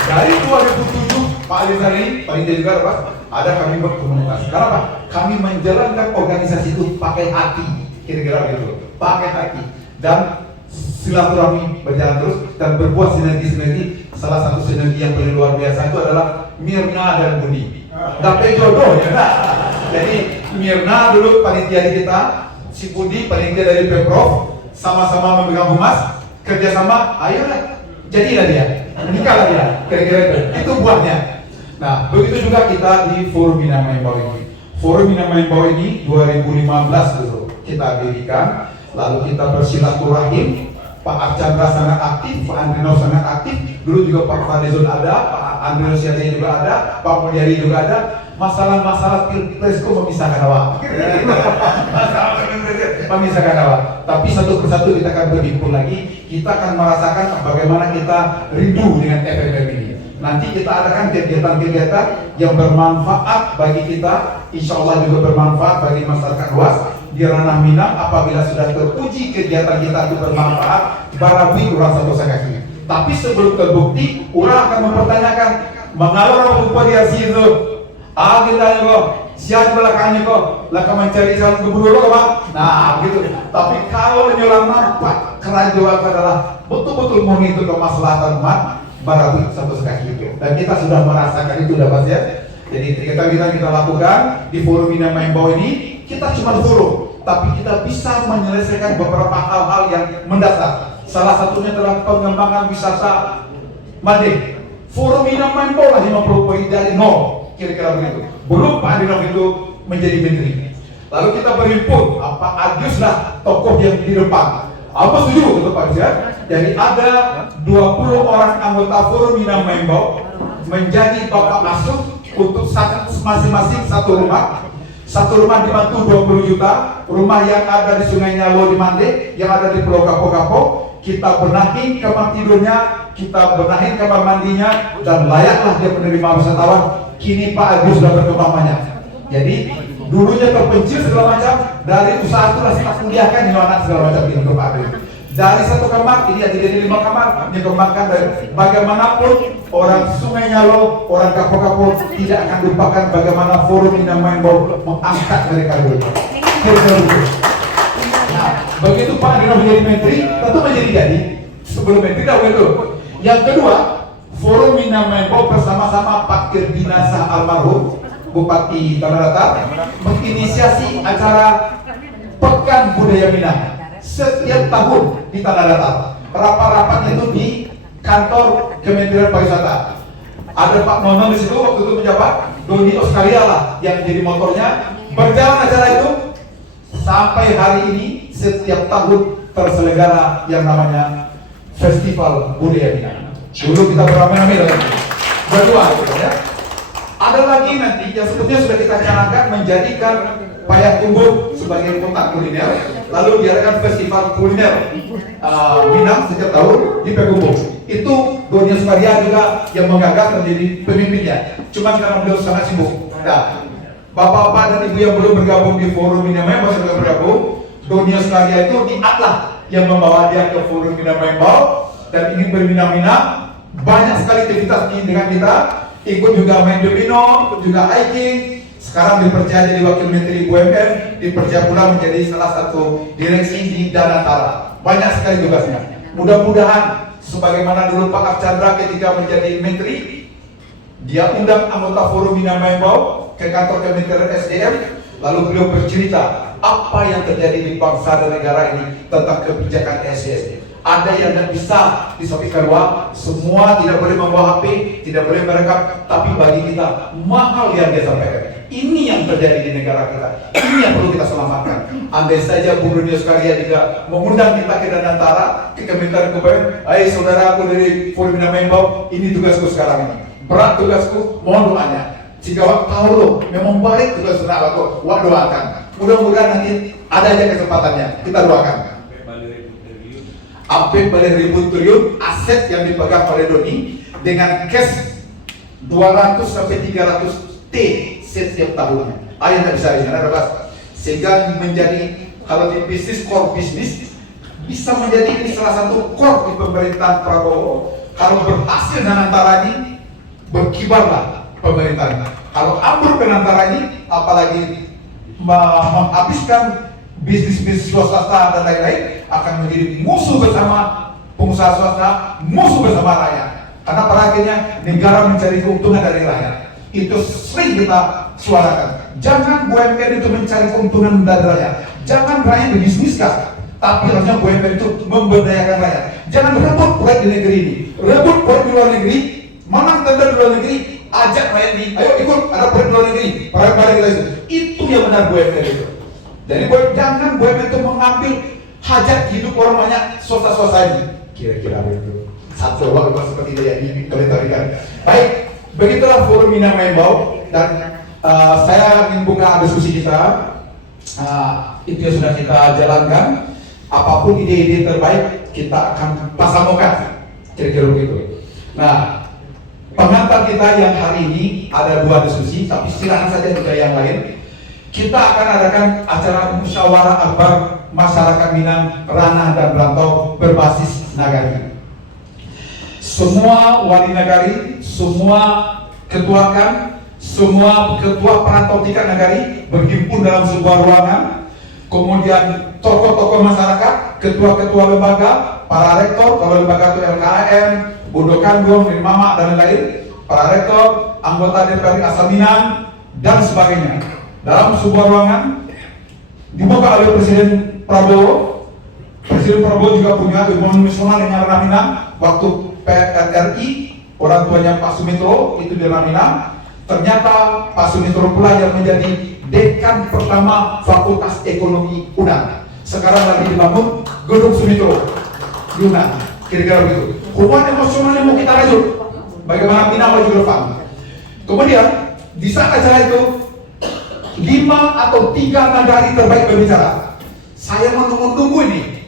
Dari 2007 Pak Alizari, panitia juga apa? Ada kami berkomunikasi. Kenapa? Kami menjalankan organisasi itu pakai hati, kira-kira gitu, pakai hati dan silaturahmi berjalan terus dan berbuat sinergi. Salah satu sinergi yang paling luar biasa itu adalah Mirna dan Budi. Dapat jodoh ya. Nah. Jadi Mirna dulu panitia kita, si Budi panitia dari Pemprov, sama-sama memegang humas, kerjasama, ayolah, jadilah dia, menikahlah dia, kira-kira itu buahnya. Nah, begitu juga kita di Forum Minang Mainbau ini. Forum Minang Mainbau ini 2015 dulu kita dirikan, lalu kita bersilaturahim. Pak Archandra sangat aktif, Pak Andrino sangat aktif, dulu juga Pak Fadezon ada, Pak Andrino Siadanya juga ada, Pak Mulyadi juga ada. Masalah-masalah pilpres kok memisahkan awak. Memisahkan awak. Tapi satu persatu kita akan berhimpun lagi. Kita akan merasakan bagaimana kita rindu dengan FFM ini. Nanti kita adakan kegiatan-kegiatan yang bermanfaat bagi kita, insya Allah juga bermanfaat bagi masyarakat luas di ranah Minang. Apabila sudah teruji kegiatan kita itu bermanfaat, barawi orang satu kaki. Tapi sebelum terbukti, orang akan mempertanyakan mengapa orang lupa dia situ. Kita kok siapa belakangnya kok, laka mencari calon gubernur Pak. Nah begitu. Tapi kalau nyolang nampak kerajaan adalah betul-betul mengikuti kemaslahatan umat, barawi satu kaki itu. Dan kita sudah merasakan itu dapat ya. Jadi kegiatan kita lakukan di Forum Minang Mainbau ini, kita cuma forum, tapi kita bisa menyelesaikan beberapa hal-hal yang mendasar. Salah satunya adalah pengembangan wisata Made. Forum Minang Mainbau lah 50 poin dari nol. Kira-kira begitu. Belum Pak Andino itu menjadi menteri. Lalu kita berhimpun, Pak Agus lah tokoh yang di depan. Apa setuju betul Pak Rizal? Jadi ada 20 orang anggota Forum Minang Mainbau menjadi bapak asuh untuk masing-masing satu rumah. Satu rumah dibantu 20 juta. Rumah yang ada di Sungai Nyalo di Mande, yang ada di Pulau Kapo-Kapo, kita benahin kamar tidurnya, kita benahin kamar mandinya, dan layaklah dia menerima wisatawan. Kini Pak Agus sudah berkembang banyak. Jadi dulunya terpencil segala macam, dari usaha itu lah kita kuliahkan di anak segala macam itu Pak Agus. dari satu kamar ini jadi 5 kamar, dikembangkan dari bagaimanapun orang Sungai Nyalo, orang Kapo-Kapo tidak akan lupakan bagaimana forum Minang Mainbo mengangkat mereka dulu. Nah, begitu Pak Dino menjadi menteri, tentu menjadi sebelum menteri dahulu itu. Yang kedua, forum Minang Mainbo bersama-sama Pak Irdinasa almarhum Bupati Tanah Datar menginisiasi acara Pekan Budaya Minang setiap tahun di Tanah Datar. Rapat-rapat itu di kantor Kementerian Pariwisata. Ada Pak Nono di situ waktu itu menjabat, Doni Oskaria lah yang jadi motornya. Berjalan acara itu sampai hari ini setiap tahun terselenggara yang namanya Festival Budaya Minang. Dulu kita beramai-ramai lagi. Berdua gitu ya. Ada lagi nanti yang sebetulnya sudah kita canangkan menjadikan Payakumbuh sebagai kota kuliner, lalu diadakan festival kuliner Minang setiap tahun di Payakumbuh. Itu Doni Oskaria juga yang menggagas menjadi pemimpinnya. Cuma karena beliau sangat sibuk. Nah, bapak-bapak dan ibu yang belum bergabung di forum Minang Mainbo sudah bergabung. Doni Oskaria itu diatlah yang membawa dia ke forum Minang Mainbo dan ingin berminang-minang. Banyak sekali aktivitas dengan kita. Ikut juga main domino, ikut juga hiking. Sekarang dipercaya jadi wakil menteri BUMN, dipercaya pula menjadi salah satu direksi di Danantara. Banyak sekali tugasnya. Mudah-mudahan sebagaimana dulu Pak Archandra ketika menjadi menteri, dia undang anggota forum Minang Mainbo ke kantor Kementerian SDM, lalu beliau bercerita apa yang terjadi di bangsa dan negara ini tentang kebijakan SDM. Ada yang tidak bisa disampaikan bahwa semua tidak boleh membawa HP, tidak boleh merekam, tapi bagi kita mahal yang dia sampaikan. Ini yang terjadi di negara kita. Ini yang perlu kita selamatkan. Andai saja Bu Doni Oskaria juga mengundang kita ke Danantara, ke Kementerian KUPM, "Hai saudara aku dari Forum Minang Mainbo, ini tugasku sekarang ini. Berat tugasku, mohon doanya. Jika wak tahu loh, memang baik tugas saudara aku, wak doakan. Mudah-mudahan nanti ada aja kesempatannya. Kita doakan." Sampai pada ribu triliun aset yang dipegang oleh Doni dengan cash 200 sampai 300 T setiap tahunnya. Ayah tidak bisa di sana, Mas. Sehingga menjadi kalau di bisnis core bisnis bisa menjadi ini salah satu core di pemerintahan Prabowo. Kalau berhasil Danantara ini berkibarlah pemerintahan. Kalau ambruk Danantara ini, apalagi menghabiskan bisnis swasta dan lain-lain, akan menjadi musuh bersama pengusaha swasta, musuh bersama rakyat. Karena pada akhirnya negara mencari keuntungan dari rakyat. Itu sering kita suarakan. Jangan BUMN itu mencari keuntungan dari rakyat. Jangan rakyat dibisniskan, tapi harusnya BUMN itu memberdayakan rakyat. Jangan rebut proyek di negeri ini, rebut proyek di luar negeri, menang tender di luar negeri, ajak rakyat di, ayo ikut ada proyek di luar negeri, proyek kita itu yang benar BUMN itu. Jadi jangan BUMN itu mengambil hajat hidup orang banyak swasta-swasta ini. Kira-kira itu satu waktu seperti itu yang diteritorikan. Baik, begitulah forum Minang Mainbo dan saya ingin buka diskusi kita. Itu yang sudah kita jalankan. Apapun ide-ide terbaik kita akan pasang muka. Kira-kira begitu. Nah, pengantar kita yang hari ini ada 2 diskusi, tapi silakan saja juga yang lain. Kita akan adakan acara musyawarah akbar masyarakat Minang, Ranah dan Brantau berbasis nagari. Semua wali nagari, semua ketuakan, semua ketua perantau tingkat nagari berhimpun dalam sebuah ruangan. Kemudian tokoh-tokoh masyarakat, ketua-ketua lembaga, para rektor, kalau lembaga itu LKM, Bodo Kandung, Mama dan lain-lain, para rektor, anggota DPRD asal Minang dan sebagainya. Dalam sebuah ruangan dibuka oleh Presiden Prabowo. Presiden Prabowo juga punya hubungan emosional dengan Ranah Minang. Waktu PRRI, orang tuanya Pak Sumitro itu di Ranah Minang. Ternyata Pak Sumitro pula yang menjadi dekan pertama Fakultas Ekonomi UNAN. Sekarang lagi dibangun Gedung Sumitro di UNAN. Kira-kira begitu. Hubungan emosional yang mau kita rajut. Bagaimana Minang maju ke depan. Kemudian di saat acara itu 5 atau 3 nagari terbaik berbicara. Saya menunggu ini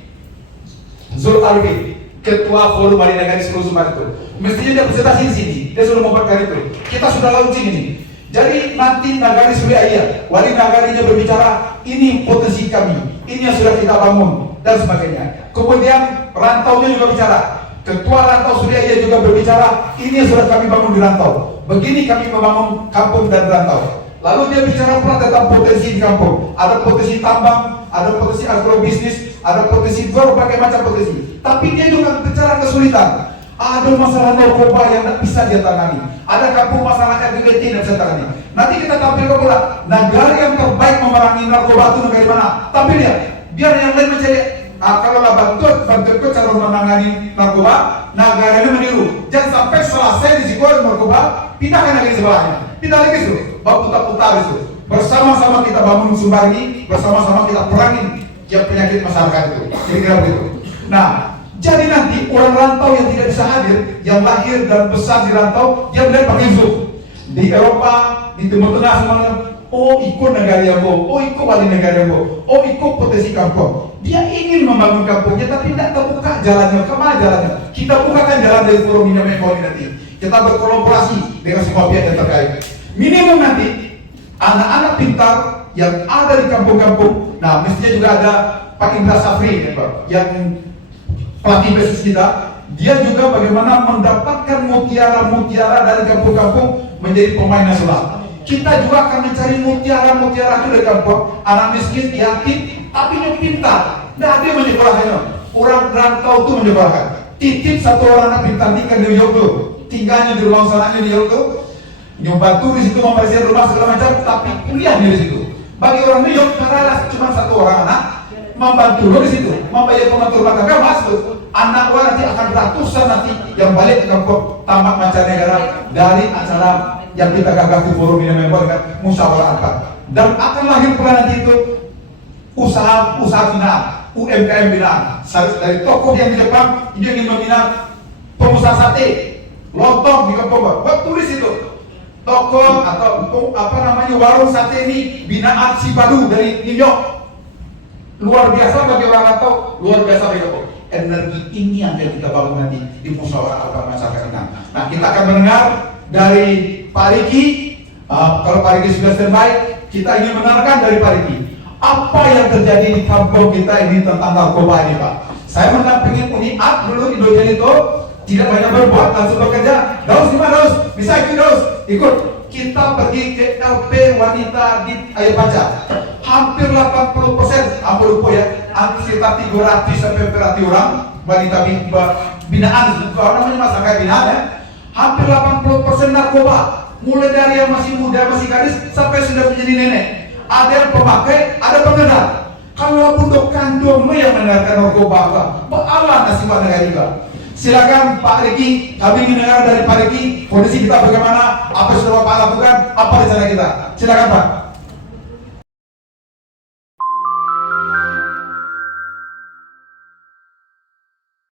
Zul Alwi, Ketua Forum Wali Nagari seluruh Sumatera itu. Mestinya dia presentasi di sini. Dia sudah membuatkan itu. Kita sudah launching ini. Jadi nanti nagari Suri Ayah, wali nagarinya berbicara, ini potensi kami, ini yang sudah kita bangun dan sebagainya. Kemudian rantaunya juga bicara. Ketua Rantau Suria juga berbicara, ini yang sudah kami bangun di rantau. Begini kami membangun kampung dan rantau. Lalu dia bicara pula tentang potensi di kampung. Ada potensi tambang, ada potensi agrobisnis, ada potensi berbagai macam potensi. Tapi dia juga bicara kesulitan. Ada masalah narkoba yang tidak bisa dia tangani. Ada kampung masalah LGBT yang bisa tangani. Nanti kita tampilkan pula negara yang terbaik memerangi narkoba itu negara mana. Tampil dia, biar yang lain mencari. Kalau lah bantu cara menangani narkoba, negaranya meniru. Jangan sampai selesai di sekolah narkoba, pindahkan lagi sebelahnya. Pindah lagi itu, bawa putar-putar itu. Bersama-sama kita bangun Sumbar ini, bersama-sama kita perangin penyakit masyarakat itu. Kira-kira begitu. Nah, jadi nanti orang rantau yang tidak bisa hadir, yang lahir dan besar di rantau, dia melihat pakai Zoom. Di Eropa, di Timur Tengah semuanya, oh ikut negara yang oh ikut wali negara yang oh ikut potensi kampung. Dia ingin membangun kampungnya, tapi tidak terbuka jalannya. Kemana jalannya? Kita bukakan jalan dari forum ini nanti. Kita berkolaborasi dengan semua pihak yang terkait. Minimum nanti anak-anak pintar yang ada di kampung-kampung. Nah, mestinya juga ada Pak Indra Safri yang pelatih bisnis kita. Dia juga bagaimana mendapatkan mutiara-mutiara dari kampung-kampung menjadi pemain nasional. Kita juga akan mencari mutiara-mutiara itu dari kampung, anak miskin, yatim, tapi yang pintar. Nah, dia menyekolahkan. Orang rantau itu menyekolahkan. Titip satu orang anak pintar tinggal di New York tuh, tinggalnya di rumah sananya di New York tuh, nyobantu di situ mempersiapkan rumah segala macam, tapi kuliah di situ. Bagi orang New York, karena cuma satu orang anak, membantu lo di situ, membayar pembantu rumah tangga masuk. Anak orang nanti akan ratusan nanti yang balik ke kampung tamat mancanegara dari acara yang kita gagal di forum ini dengan musyawarah Antar. Dan akan lahir pula nanti itu usaha binaan, UMKM binaan. Dari tokoh yang di Jepang, dia ingin membina pengusaha sate, lontong di kampung. Buat tulis itu. Toko atau warung sate ini binaan si Padu dari New York. Luar biasa bagi orang rantau, luar biasa bagi kampung. Energi ini yang akan kita bangun nanti di musyawarah Antar masyarakat ini. Nah, kita akan mendengar dari Pak Riki. Kalau Pak Riki sudah standby, kita ingin mendengarkan dari Pak Riki apa yang terjadi di kampung kita ini tentang narkoba ini, Pak. Saya mendampingi UNIAT dulu Indonesia itu tidak banyak berbuat, langsung bekerja. Daus gimana Daus? Bisa ikut Daus? Ikut. Kita pergi ke LP wanita di Air Paca. Hampir 80%, hampir lupa ya, sekitar 300 sampai 400 orang wanita binaan, namanya masyarakat binaan ya. Hampir 80% narkoba, mulai dari yang masih muda, masih gadis, sampai sudah menjadi nenek. Ada yang pemakai, ada pengedar. Kalau untuk kandung yang mendengarkan narkoba, Allah nasib negara juga. Silakan Pak Riki, kami mendengar dari Pak Riki, kondisi kita bagaimana, apa yang sudah Bapak lakukan, apa rencana kita. Silakan Pak.